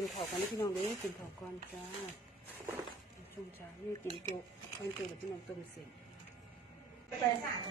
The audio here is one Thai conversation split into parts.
กินข้าวกันนะพี่น้องเด้อกินข้าวก่อนจ้าช่วงเช้านี่กินโจ๊กข้าวเกลือพี่น้องต้มเสียง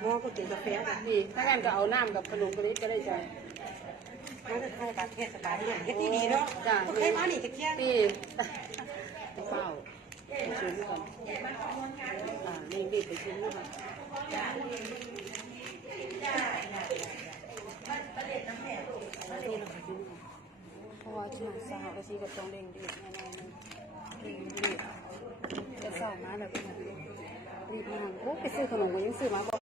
หม้อก็กินกาแฟกันดีถ้างั้นก็เอาน้ำกับขนมกะลิก็ได้จ้ะมาจะเข้ากับเทศบาลที่ไหนเฮ็ดดีๆเนาะจ้ะบ่เคยมานี่ก็เที่ยงพี่เฝ้าไปชิมก่อนอ่านี่รีบไปชิมก่อนนี่เราไปชิมก่อนเพ ราะว่าที่น้องสาวก็ซีกับตองเด้งดีแน่ๆเลยเด้งดีจะเศร้ามาแบบรีบมาโอ้ไปซื้อขนมก็ยังซื้อมาบอก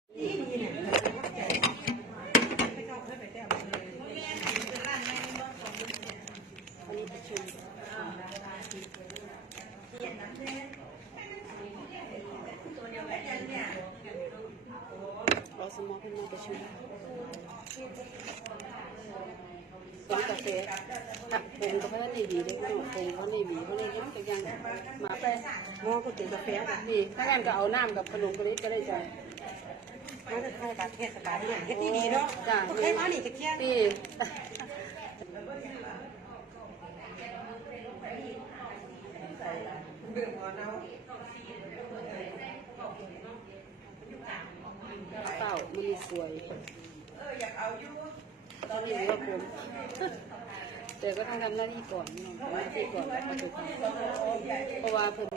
อันนี้ไปชิมเราสมองขึ้นมาประชุม ร้านกาแฟอะผมก็เพราะว่านี่ดีเด็กน้องผมเขานี่ดีเขานี่ยังจะยังมาไปหม้อก็กินกาแฟกันดีถ้างั้นก็เอาน้ำกับขนมกะลิก็ได้จ้ะมาจะเข้ากับเทศบาลที่ไหนเฮ็ดดีเนาะจ้ะบ่เคยมาหนี่ก็เที่ยงพี่เต่ามันนี่สวยตอายู นนี้ว่าผม แต่ก็ต้องทำหน้าที่ก่อนนี่ทำหน้าที่ก่อนแล้วก็ถูกเพราะว่าเพิ่น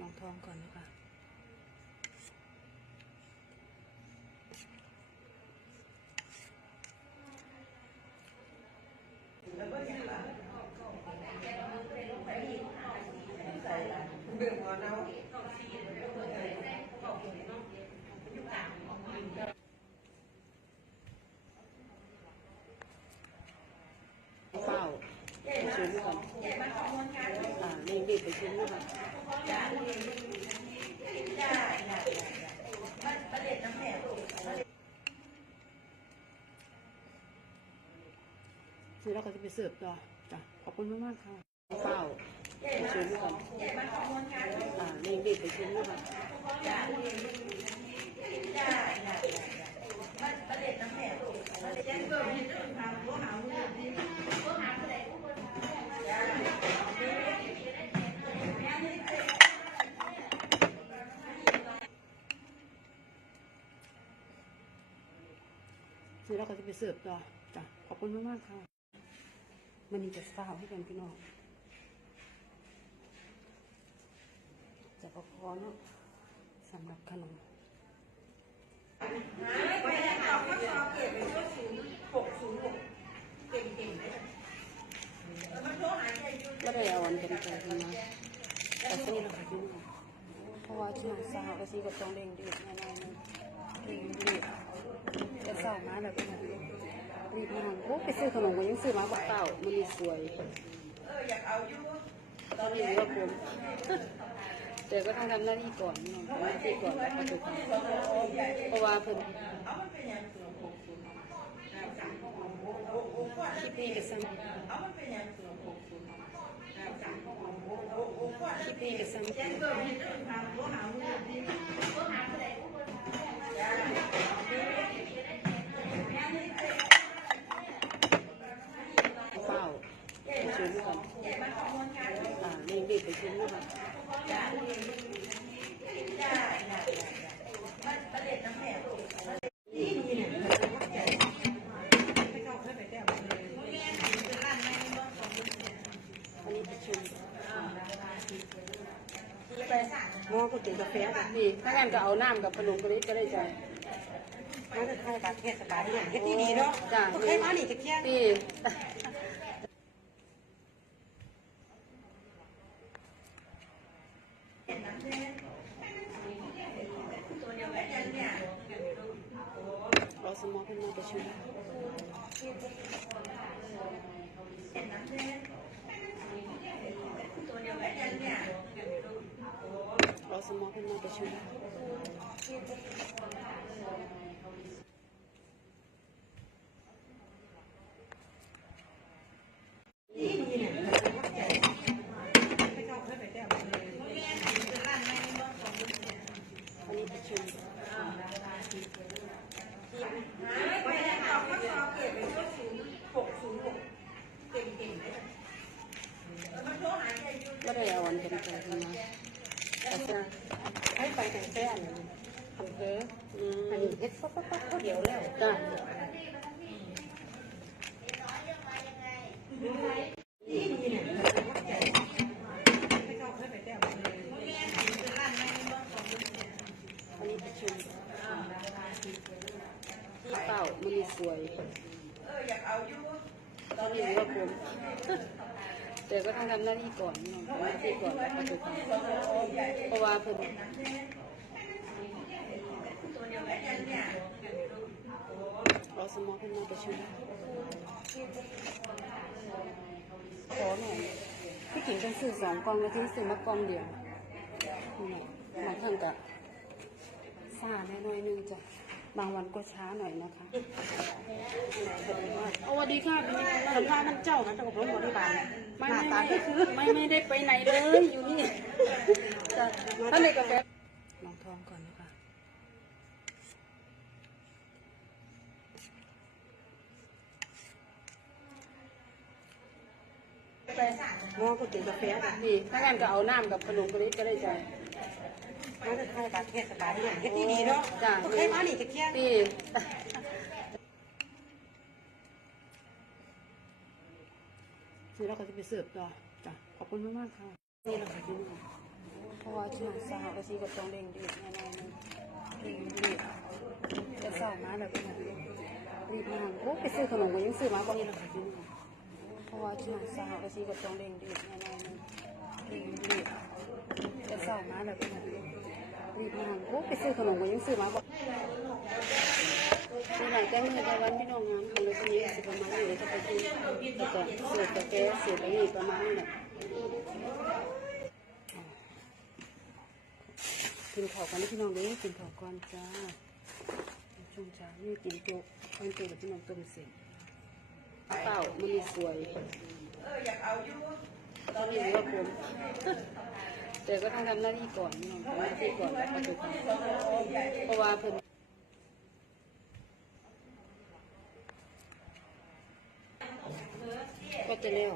ลองท้องก่อนนะคะเฝ้าไปชิมก่อนอ่านี่รีบไปชิมก่อน นี่เราก็จะไปเสิร์ฟต่อจ้ะขอบคุณมากๆค่ะเฝ้าไปชิมก่อนอ่านี่รีบไปชิมก่อนนี่เราก็จะไปเสิร์ฟต่อจ้ะขอบคุณมากๆค่ะ มันนี่จะเฝ้าให้กันพี่น้องจะพอๆเนาะสำหรับขนมไม่ได้เอาอันเป็นใจขึ้นมาแต่ซีเราขึ้นมาเพราะว่าที่น้องสาวก็ซีกับตองเด้งดีแน่ๆเลยเด้งดีจะเศร้ามาแบบนี้ รีบมาโอ้ไปซื้อขนมก็ยังซื้อมาบอกเต่ามันนี่สวยตอนนี้ว่าผมแต่ก็ต้องทำหน้าที่ก่อนทำหน้าที่ก่อนแล้วก็ถูกเพราะว่าเพิ่นพี่พี่กับซัมพี่พี่กับซัมเฝ้าไปชิมก่อนอ่านี่รีบไปชิมก่อนอันนี้ไปชิ ม้อก็กินกาแฟกันดีถ้างั้นก็เอาน้ำกับขนมกะลิก็ได้จ้ะมาจะเข้ากับเทศบาลที่ไหนเฮ็ดดีเนาะจ้ะบ่เคยมานี่ก็เที่ยง นมาประชุมอันนี้ปร ดีใจมแต่จะให้ไปแต่งแป้นอำเภออันนี้เฮ็ดปั๊บปั๊บปั๊เดี๋ยวแล้วจ้ะ ต้องทำหน้าที่ก่อนทำหน้าที่ก่อนแล้วก็จะทำเพราะว่าเพิ่นราสมองเพิ่นมาประชุมขอหน่อยพี่กิ่งต้องซื้อสองกองแล้วที่ซื้อมากองเดียวนี่แหละบางท่านก็ซ่าแน่น้อยนึงจ้ะ บางวันก็ช้าหน่อยนะคะเอาสวัสดีค่ะเป็นยังไงบ้างคนว่ามันเจ้ามันต้องอบรมบริบาลไม่หน้าไม่ตาไม่ก็คือไม่ไม่ได้ไปไหนเลยอยู่นี่จะท่านในกาแฟลองท้องก่อนนะคะหม้อก็กินกาแฟกันนี่ถ้างั้นก็เอาน้ำกับขนมกะลิก็ได้จ้ะ มาจะทายการเทศบาลเนี่ยเฮ็ดดีเนาะจ้ะต้องใครมานี่จะเที่ยงนี่นี่เราก็จะไปเสิร์ฟต่อจ้ะขอบคุณมากมากๆค่ะนี่เราขายที่นี่เพราะว่าช่วงสาวกะซีกับตองเด้งดีแน่นอนเลยด้งดีจะเศร้ามาแบบนี้รีบมาโอ้ไปซื้อขนมก็ยังซื้อมาก็นี่เราขายที่นี่เพราะว่าช่วงสาวกะซีกับตองเด้งดีแน่นอนเลยด้งดีจะเศร้ามาแบบนี้ รีบมาโอ้ไปซื้อขนมก็ยังซื้อมาก็มีหลายแก้มือแต่วันพี่น้องงานของเราคนนี้สิประมาณนี้เลยจะไปกินแต่ก็เสียบกาแฟเสียไรนี่ประมาณนี้แหละกินข้าวกันนพี่น้องเด้กินข้าวก่อนจ้าช่วงเช้านี่กินโจ๊กตอนเจอกับพี่น้องต้มเสียงเต่ามันมีสวยเขากเรียกว่าผม แต่ก็ต้องทำหน้าที่ก่อนพี่น้องทำหน้าที่ก่อนแล้วก็จะทำเพราะว่าเพิ่นก็จะเร็ว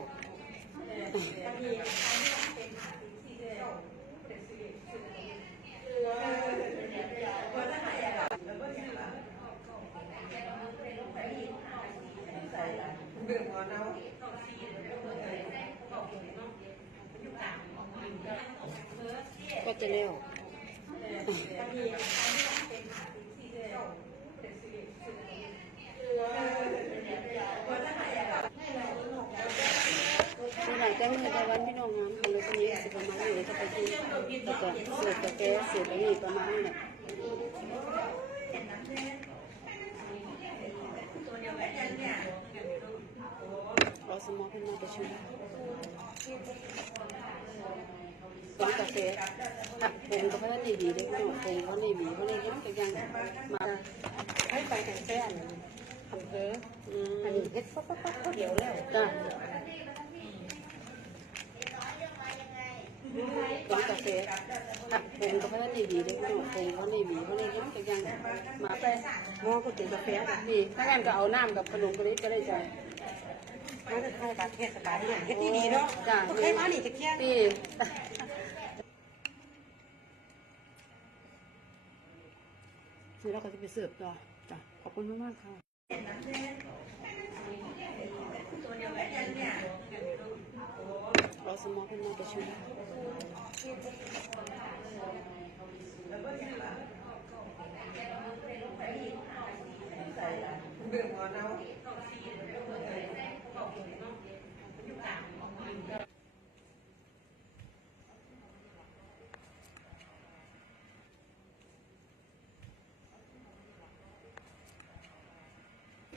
ก็จะเร็วมีหลายแก้มือแต่วันพี่น้องงานของเราคนนี้สิประมาณนี้เลยจะไปกินแต่ก็เสียบกาแฟเสียบอะไรนี่ประมาณนี้แหละเราสมองขึ้นมาประชุมร้านกา แฟผักผมก็เพราะนั่นดีดีเลยพี่น้องผมเขาในบีเขาในยังก็ยังมาให้ไปแต่งแฟนอำเภออือันนี้เฮ็ดปั๊บปั๊บปั๊บเขาเดียวแล้วจ้ะร้านกาแฟผักผมก็เพราะนั่นดีดีเลยพี่น้งผมเขาในบีเขาในยังก็ยังมาหม้อก็กินกาแฟกันนี่ถ้างั้นก็เอาน้ำกับขนมกะลิก็ได้จ้ะมาจะทายการเทศบาลเนี่ยเฮ็ดดีเนาะจ้ะต้องใคมานี่จะเที่ยง นี่นี่เราก็จะไปเสิร์ฟต่อจ้ะขอบคุณมากมากค่ะเราสมองเป็นมาประชุม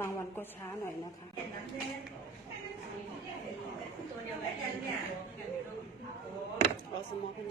บางวันก็ช้าหน่อยนะคะเราสมอเป็น